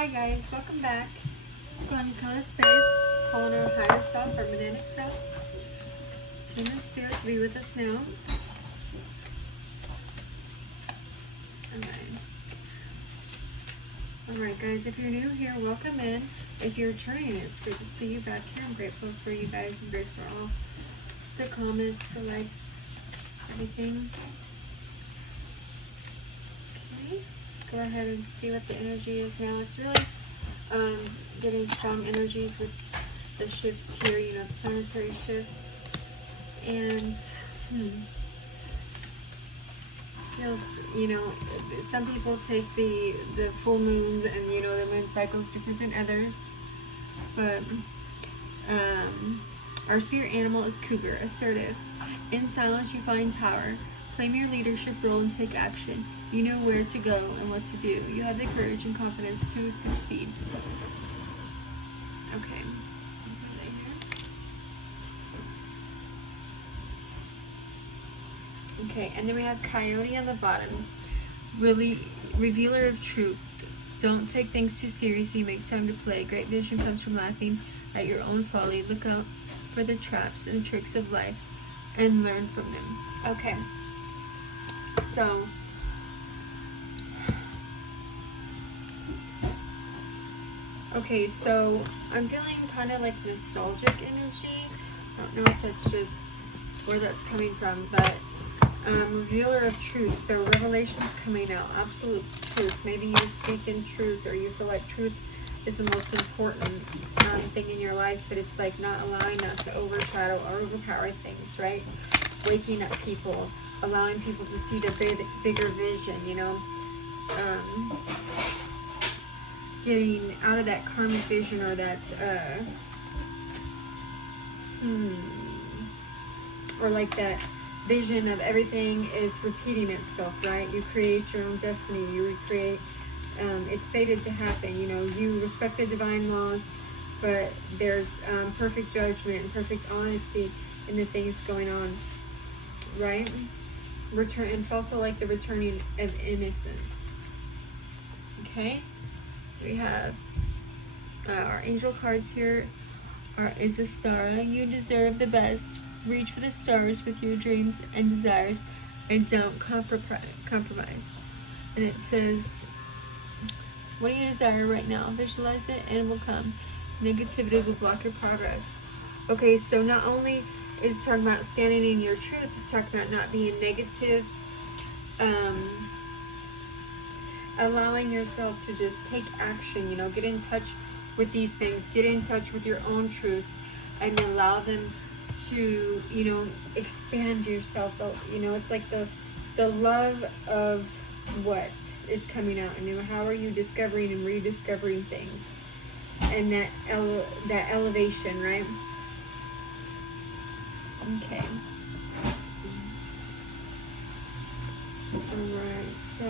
Hi guys, welcome back. Going to color space, calling our higher self, our magnetic self. Human spirits be with us now. Alright guys, if you're new here, welcome in. If you're returning, it's great to see you back here. I'm grateful for you guys. I'm grateful for all the comments, the likes, everything. Okay, let's go ahead and see what the energy is now. It's really getting strong energies with the shifts here, you know, the planetary shifts. And feels, you know, some people take the full moons and, you know, the moon cycles different than others. But our spirit animal is cougar, assertive. In silence you find power. Claim your leadership role and take action. You know where to go and what to do. You have the courage and confidence to succeed. Okay. Okay, and then we have Coyote on the bottom. Really, revealer of truth. Don't take things too seriously. Make time to play. Great vision comes from laughing at your own folly. Look out for the traps and the tricks of life and learn from them. Okay. So, I'm feeling kind of like nostalgic energy. I don't know if that's just where that's coming from, but revealer of truth. So revelation's coming out, absolute truth. Maybe you speak in truth, or you feel like truth is the most important thing in your life, but it's like not allowing that to overshadow or overpower things, right? Waking up people, allowing people to see the bigger vision, you know, getting out of that karmic vision, or that or like that vision of everything is repeating itself, right? You create your own destiny. You recreate. It's fated to happen. You know, you respect the divine laws, but there's perfect judgment and perfect honesty in the things going on, right? It's also like the returning of innocence. Okay, we have our angel cards here. Is a star. You deserve the best. Reach for the stars with your dreams and desires, and don't compromise. And it says, what do you desire right now? Visualize it and it will come. Negativity will block your progress. Okay, so not only is it talking about standing in your truth, it's talking about not being negative, allowing yourself to just take action, you know, get in touch with these things, get in touch with your own truths, and allow them to, you know, expand yourself. You know, it's like the love of what is coming out, and, you know, how are you discovering and rediscovering things, and that elevation, right? Okay. All right. So,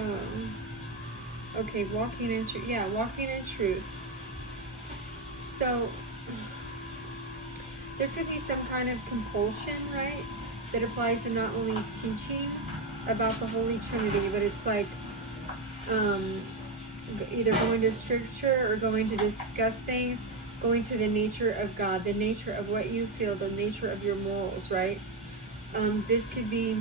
okay, walking in truth. So there could be some kind of compulsion, right, that applies to not only teaching about the Holy Trinity, but it's like either going to scripture or going to discuss things, going to the nature of God, the nature of what you feel, the nature of your morals, right? This could be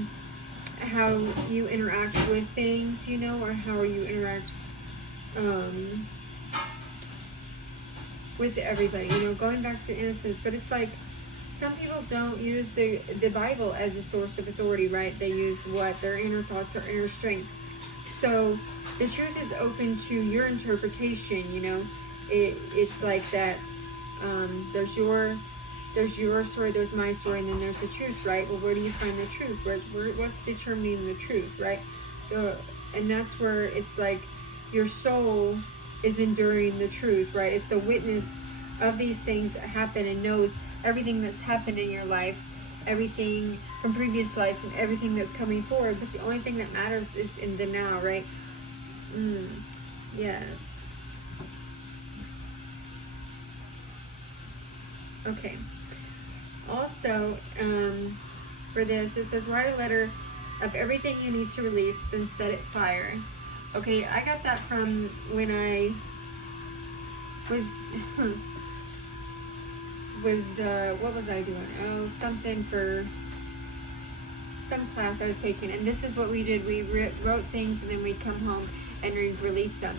how you interact with things, you know, or how you interact with everybody, you know, going back to innocence. But it's like, some people don't use the Bible as a source of authority, right? They use their inner thoughts, their inner strength. So the truth is open to your interpretation, you know. It's like that, there's your story, there's my story, and then there's the truth, right? Well, where do you find the truth? What's determining the truth, right? And that's where it's like your soul is enduring the truth, right? It's the witness of these things that happen and knows everything that's happened in your life, everything from previous lives and everything that's coming forward. But the only thing that matters is in the now, right? Yes. Okay. Also, for this, it says, write a letter of everything you need to release, then set it fire. Okay, I got that from when I was what was I doing? Oh, something for some class I was taking, and this is what we did. We wrote things, and then we'd come home and we'd release them,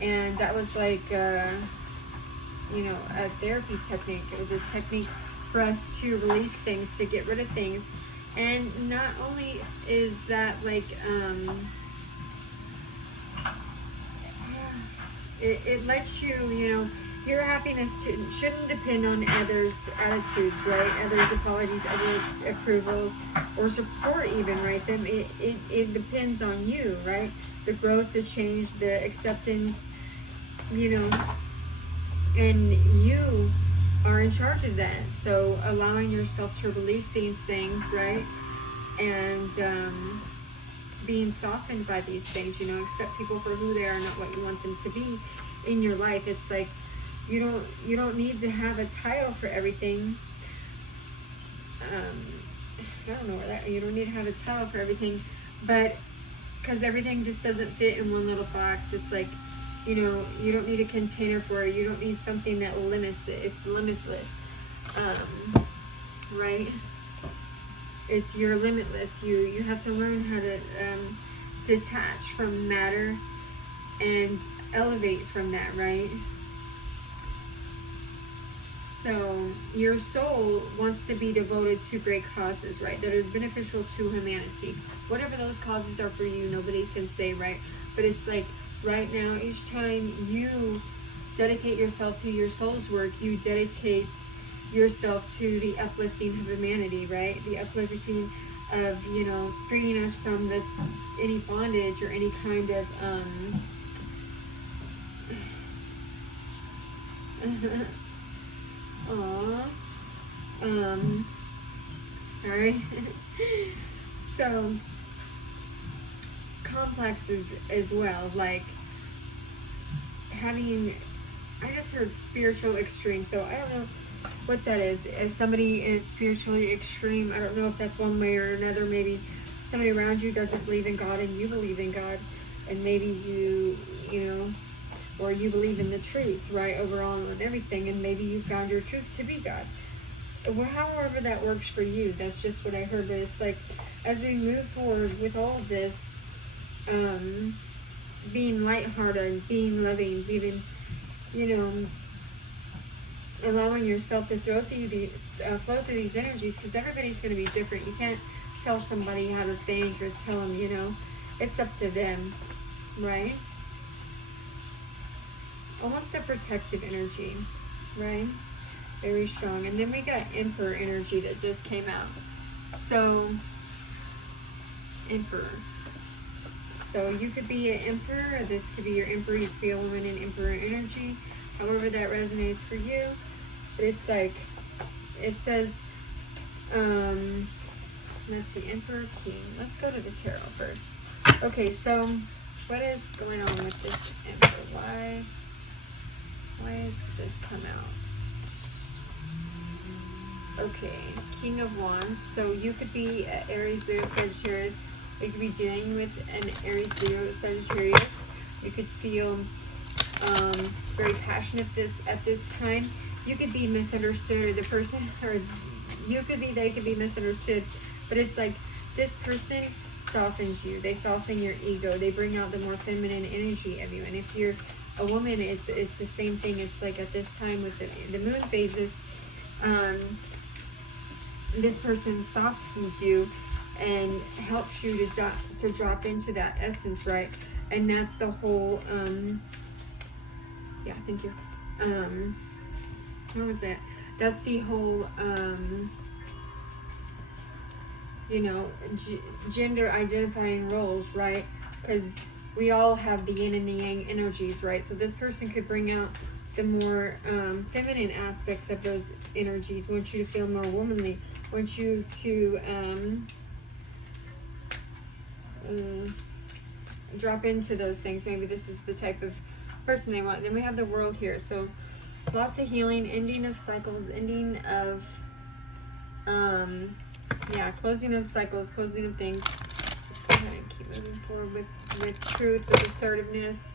and that was like you know, a therapy technique. It was a technique for us to release things, to get rid of things. And not only is that like it lets you, you know, your happiness shouldn't depend on others' attitudes, right? Others' apologies, others' approvals, or support even, right? It depends on you, right? The growth, the change, the acceptance, you know, and you are in charge of that. So allowing yourself to release these things, right? And being softened by these things, you know, accept people for who they are, not what you want them to be in your life. It's like you don't need to have a title for everything. I don't know where that, you don't need to have a title for everything, but because everything just doesn't fit in one little box. It's like, you know, you don't need a container for it. You don't need something that limits it. It's limitless, right? You're limitless. You have to learn how to detach from matter and elevate from that, right? So your soul wants to be devoted to great causes, right? That are beneficial to humanity. Whatever those causes are for you, nobody can say, right? But it's like right now, each time you dedicate yourself to your soul's work, you dedicate yourself to the uplifting of humanity, right? The uplifting of, you know, freeing us from any bondage or any kind of alright. So complexes as well, like having, I just heard spiritual extreme, so I don't know what that is. If somebody is spiritually extreme, I don't know if that's one way or another. Maybe somebody around you doesn't believe in God and you believe in God, and maybe you know, or you believe in the truth, right, overall and everything, and maybe you found your truth to be God. Well, however that works for you, that's just what I heard. But it's like, as we move forward with all of this, being lighthearted, being loving, being, you know, allowing yourself to flow through these energies, because everybody's going to be different. You can't tell somebody how to think or tell them, you know, it's up to them, right? Almost a protective energy, right? Very strong. And then we got Emperor energy that just came out. So, Emperor. So you could be an Emperor, or this could be your Emperor. You could be a woman in Emperor energy, however that resonates for you. But it's like, it says, let's see, Emperor, King. Let's go to the tarot first. Okay, so what is going on with this Emperor? Why does this come out? Okay, King of Wands. So you could be Aries, Leo, Sagittarius. You could be dealing with an Aries, Leo, Sagittarius. You could feel very passionate at this time. You could be misunderstood, or the person, or they could be misunderstood. But it's like this person softens you. They soften your ego. They bring out the more feminine energy of you. And if you're a woman, it's the same thing. It's like at this time with the moon phases, this person softens you and helps you to drop into that essence, right? And that's the whole yeah, thank you. What was that? That's the whole you know, gender identifying roles, right? Because we all have the yin and the yang energies, right? So this person could bring out the more feminine aspects of those energies, want you to feel more womanly, want you to drop into those things. Maybe this is the type of person they want. Then we have the World here. So lots of healing, ending of cycles, ending of yeah, closing of cycles, closing of things. Let's go ahead and keep moving forward with truth, with assertiveness.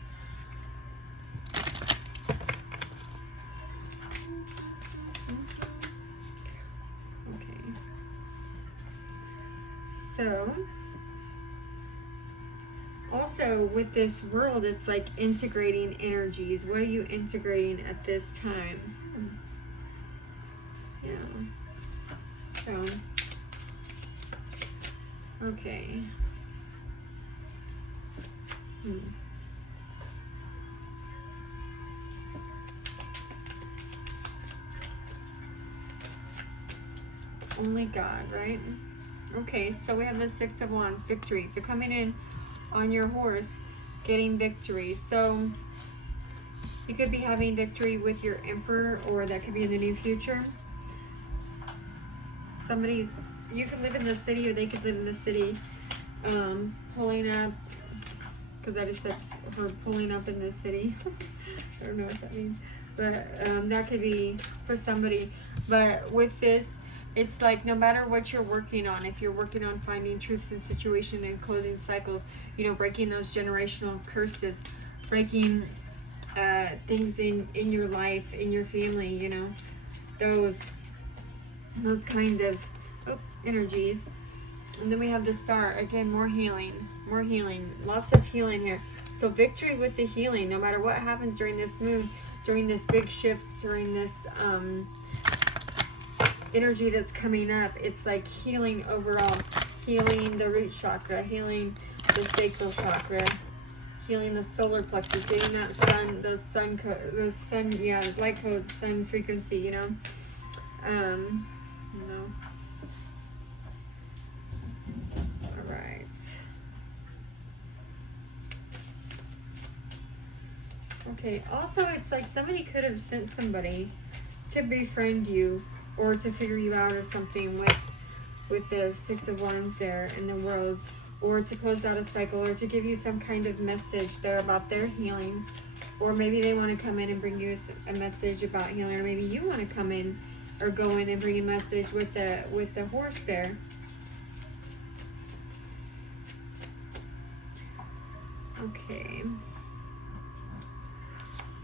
So, also with this world, it's like integrating energies. What are you integrating at this time? Yeah. So, okay. Only God, right? Okay, so we have the Six of Wands, victory. So coming in on your horse, getting victory. So you could be having victory with your Emperor, or that could be in the near future. You could live in the city, or they could live in the city. Pulling up, because I just said her pulling up in the city. I don't know what that means, but that could be for somebody. But with this, it's like no matter what you're working on, if you're working on finding truths in situation and closing cycles, you know, breaking those generational curses, breaking things in your life, in your family, you know, those kind of energies. And then we have the Star, again, more healing, lots of healing here. So victory with the healing, no matter what happens during this moon, during this big shift, during this energy that's coming up, it's like healing overall, healing the root chakra, healing the sacral chakra, healing the solar plexus, getting that sun, light code, sun frequency, you know. All right. Okay, also it's like somebody could have sent somebody to befriend you or to figure you out or something with the Six of Wands there in the world, or to close out a cycle, or to give you some kind of message there about their healing. Or maybe they want to come in and bring you a message about healing, or maybe you want to come in or go in and bring a message with the horse there. Okay.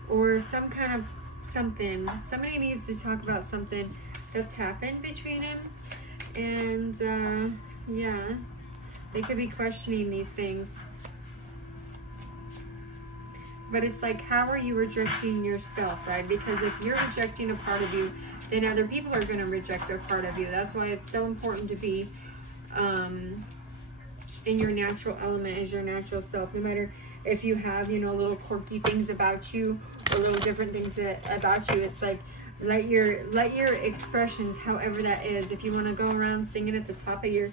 Or some kind of something. Somebody needs to talk about something that's happened between them. And, yeah. They could be questioning these things. But it's like, how are you rejecting yourself, right? Because if you're rejecting a part of you, then other people are going to reject a part of you. That's why it's so important to be in your natural element, as your natural self. No matter if you have, you know, little quirky things about you or little different things about you, it's like let your expressions, however that is. If you want to go around singing at the top of your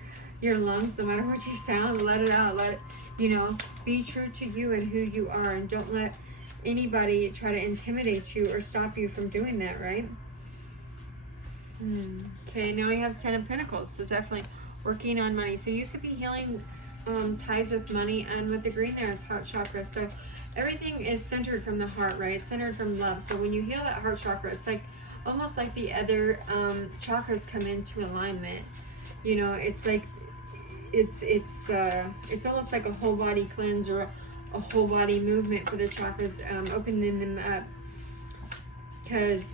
lungs, no matter what you sound, let it out. Let it, you know, be true to you and who you are, and don't let anybody try to intimidate you or stop you from doing that, right? Okay, now we have Ten of Pentacles, so definitely working on money. So you could be healing ties with money, and with the green there, it's heart chakra. So everything is centered from the heart, right? It's centered from love. So when you heal that heart chakra, it's like almost like the other chakras come into alignment. You know, it's like it's almost like a whole body cleanse or a whole body movement for the chakras, opening them up. Because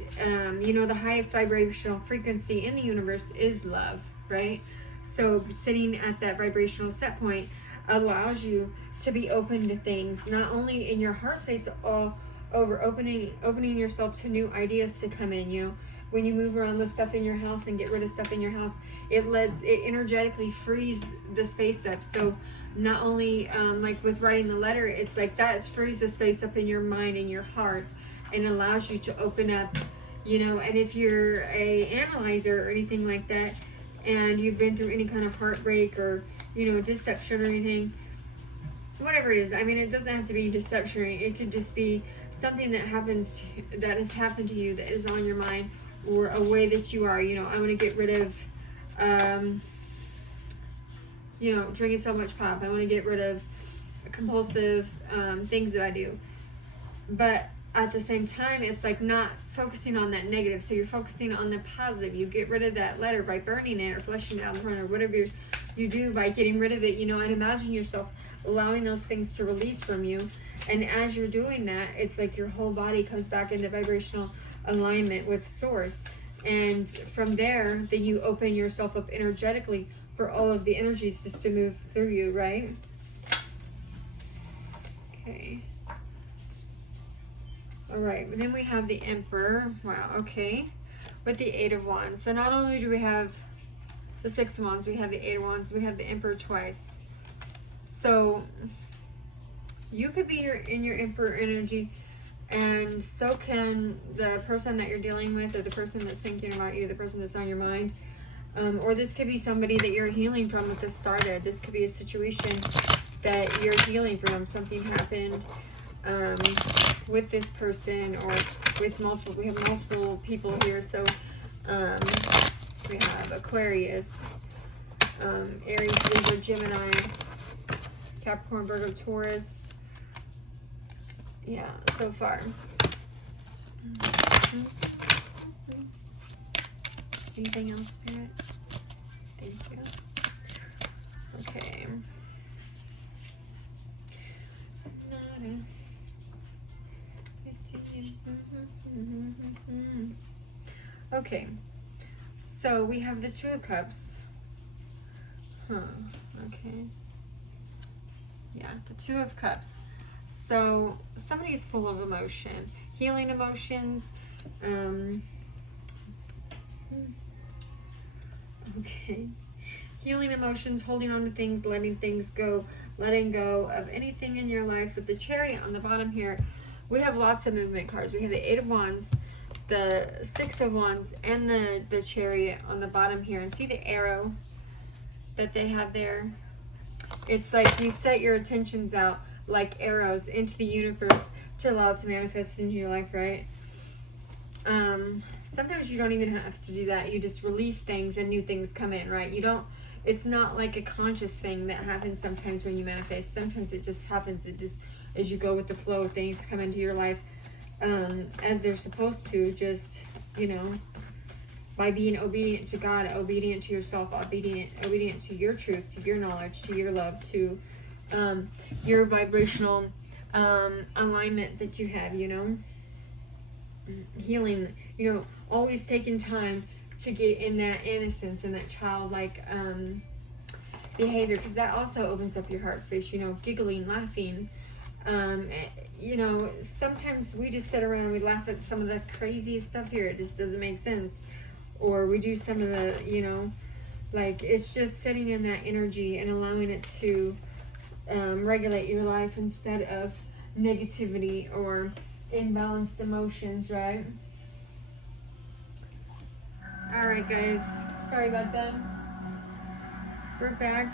you know, the highest vibrational frequency in the universe is love, right? So sitting at that vibrational set point allows you to be open to things, not only in your heart space, but all over, opening yourself to new ideas to come in. You know, when you move around the stuff in your house and get rid of stuff in your house, it energetically frees the space up. So not only like with writing the letter, it's like that frees the space up in your mind and your heart, and allows you to open up, you know. And if you're a analyzer or anything like that, and you've been through any kind of heartbreak or, you know, deception or anything, whatever it is, I mean, it doesn't have to be deception. It could just be something that has happened to you that is on your mind, or a way that you are. You know, I want to get rid of, you know, drinking so much pop. I want to get rid of compulsive things that I do. But at the same time, it's like not focusing on that negative. So you're focusing on the positive. You get rid of that letter by burning it or flushing it out in front, or whatever you do by getting rid of it, you know. And imagine yourself allowing those things to release from you. And as you're doing that, it's like your whole body comes back into vibrational alignment with source. And from there, then you open yourself up energetically for all of the energies just to move through you, right? Okay. All right, and then we have the Emperor. Wow, okay. With the Eight of Wands. So not only do we have the Six of Wands, we have the Eight of Wands, we have the Emperor twice. So you could be in your Emperor energy, and so can the person that you're dealing with, or the person that's thinking about you, the person that's on your mind. Or this could be somebody that you're healing from with this started. This could be a situation that you're healing from. Something happened with this person, or with multiple. We have multiple people here. So we have Aquarius, Aries, Libra, Gemini, Capricorn, Virgo, Taurus. Yeah, so far. Anything else, Spirit? Thank you. Okay. Okay. So we have the Two of Cups. Okay. Yeah, the Two of Cups. So somebody is full of emotion, healing emotions. Okay. Healing emotions, holding on to things, letting things go, letting go of anything in your life. With the Chariot on the bottom here, we have lots of movement cards. We have the Eight of Wands, the Six of Wands, and the Chariot on the bottom here. And see the arrow that they have there? It's like you set your intentions out like arrows into the universe to allow it to manifest into your life, right? Sometimes you don't even have to do that. You just release things and new things come in, right? You don't, it's not like a conscious thing that happens sometimes when you manifest. Sometimes it just happens. It just, as you go with the flow, things come into your life as they're supposed to, just, you know, by being obedient to God, obedient to yourself, obedient to your truth, to your knowledge, to your love, to your vibrational alignment that you have, you know. Healing, you know, always taking time to get in that innocence and that childlike behavior, because that also opens up your heart space, you know, giggling, laughing. You know, sometimes we just sit around and we laugh at some of the craziest stuff here. It just doesn't make sense. Or we do some of the, you know, like, it's just sitting in that energy and allowing it to regulate your life instead of negativity or imbalanced emotions, right? All right, guys. Sorry about that. We're back.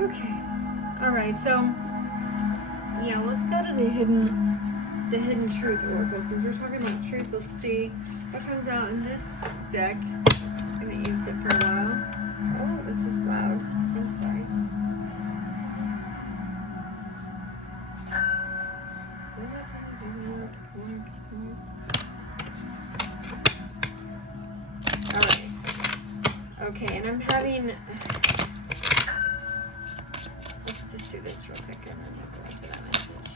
Okay. All right. So, yeah, let's go to the hidden truth oracle. Since we're talking about truth, let's see what comes out in this deck. I'm gonna use it for a while. Oh, this is loud. I'm sorry. Alright. Okay, and I'm having... Let's just do this real quick and then we'll go into that message.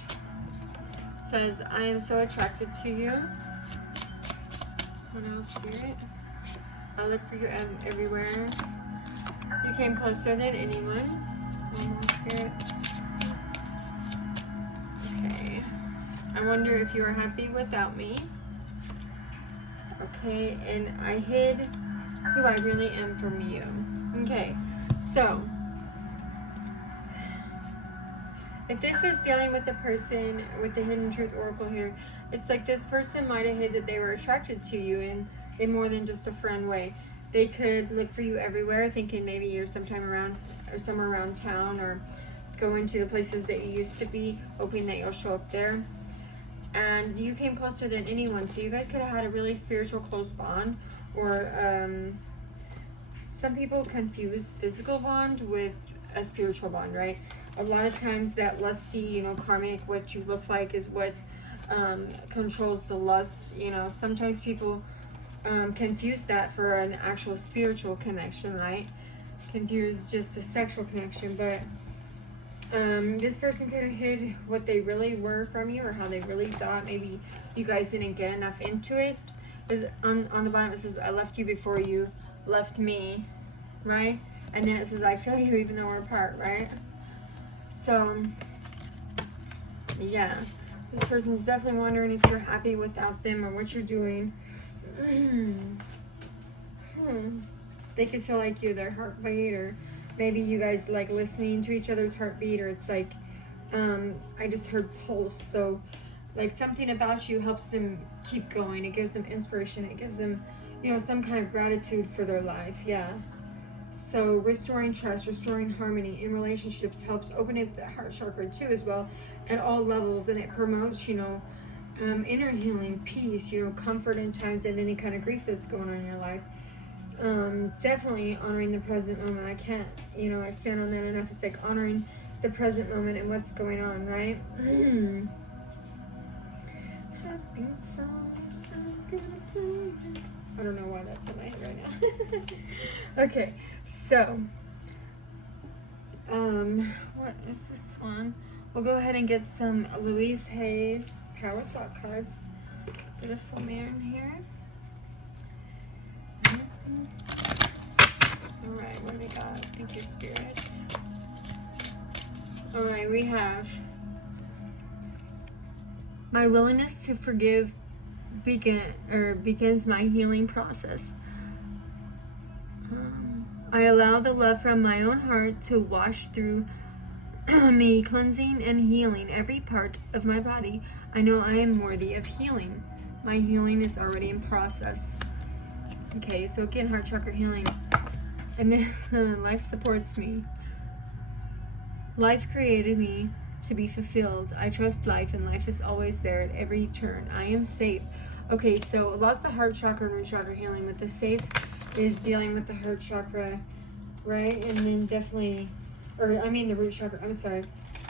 It says, I am so attracted to you. What else, Spirit? I look for you everywhere. You came closer than anyone. One more, Spirit. Okay. I wonder if you are happy without me. Okay, and I hid who I really am from you. Okay, so if this is dealing with a person with the hidden truth oracle here, it's like this person might have hid that they were attracted to you in more than just a friend way. They could look for you everywhere, thinking maybe you're sometime around or somewhere around town, or going to the places that you used to be, hoping that you'll show up there. And you came closer than anyone, so you guys could have had a really spiritual close bond. Or some people confuse physical bond with a spiritual bond, right? A lot of times that lusty, you know, karmic, what you look like is what controls the lust. You know, sometimes people confuse that for an actual spiritual connection, right? Confuse just a sexual connection, but this person could have hid what they really were from you, or how they really thought. Maybe you guys didn't get enough into it. On the bottom it says, I left you before you left me, right? And then it says, I feel you even though we're apart, right? So, yeah. This person's definitely wondering if you're happy without them or what you're doing. They could feel like you're their heartbeat, or maybe you guys like listening to each other's heartbeat, or it's like, I just heard pulse. So, like something about you helps them keep going. It gives them inspiration. It gives them, you know, some kind of gratitude for their life. Yeah. So restoring trust, restoring harmony in relationships helps open up the heart chakra too as well at all levels, and it promotes, you know, inner healing, peace, you know, comfort in times of any kind of grief that's going on in your life. Definitely honoring the present moment. I can't, you know, expand on that enough. It's like honoring the present moment and what's going on, right? Happy song, I'm gonna play. I don't know why that's in my head right now. Okay, so what is this one? We'll go ahead and get some Louise Hay's Power Thought cards for the full moon here. Alright, what do we got? Thank you, Spirit. Alright, we have my willingness to forgive begins my healing process. I allow the love from my own heart to wash through me, cleansing and healing every part of my body. I know I am worthy of healing. My healing is already in process. Okay, so again, heart chakra healing. And then life supports me. Life created me to be fulfilled. I trust life, and life is always there at every turn. I am safe. Okay, so lots of heart chakra and root chakra healing. With the safe is dealing with the heart chakra, right? And then definitely, the root chakra, I'm sorry.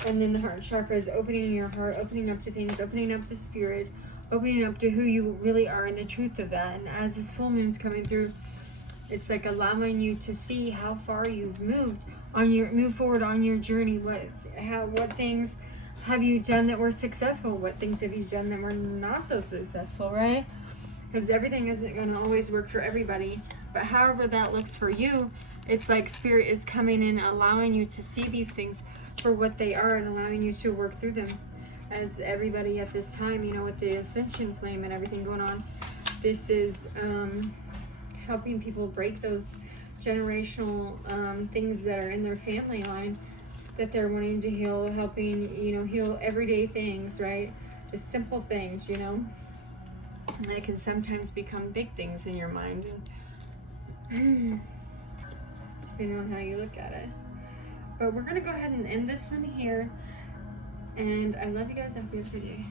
And then the heart chakra is opening your heart, opening up to things, opening up to spirit, opening up to who you really are and the truth of that. And as this full moon's coming through, it's like allowing you to see how far you've moved move forward on your journey. What things have you done that were successful? What things have you done that were not so successful, right? Because everything isn't going to always work for everybody. But however that looks for you, it's like Spirit is coming in, allowing you to see these things for what they are and allowing you to work through them. As everybody at this time, you know, with the ascension flame and everything going on, this is helping people break those generational things that are in their family line that they're wanting to heal, helping, you know, heal everyday things, right? Just simple things, you know. And it can sometimes become big things in your mind, depending on how you look at it. But we're going to go ahead and end this one here. And I love you guys. I hope you have a good day.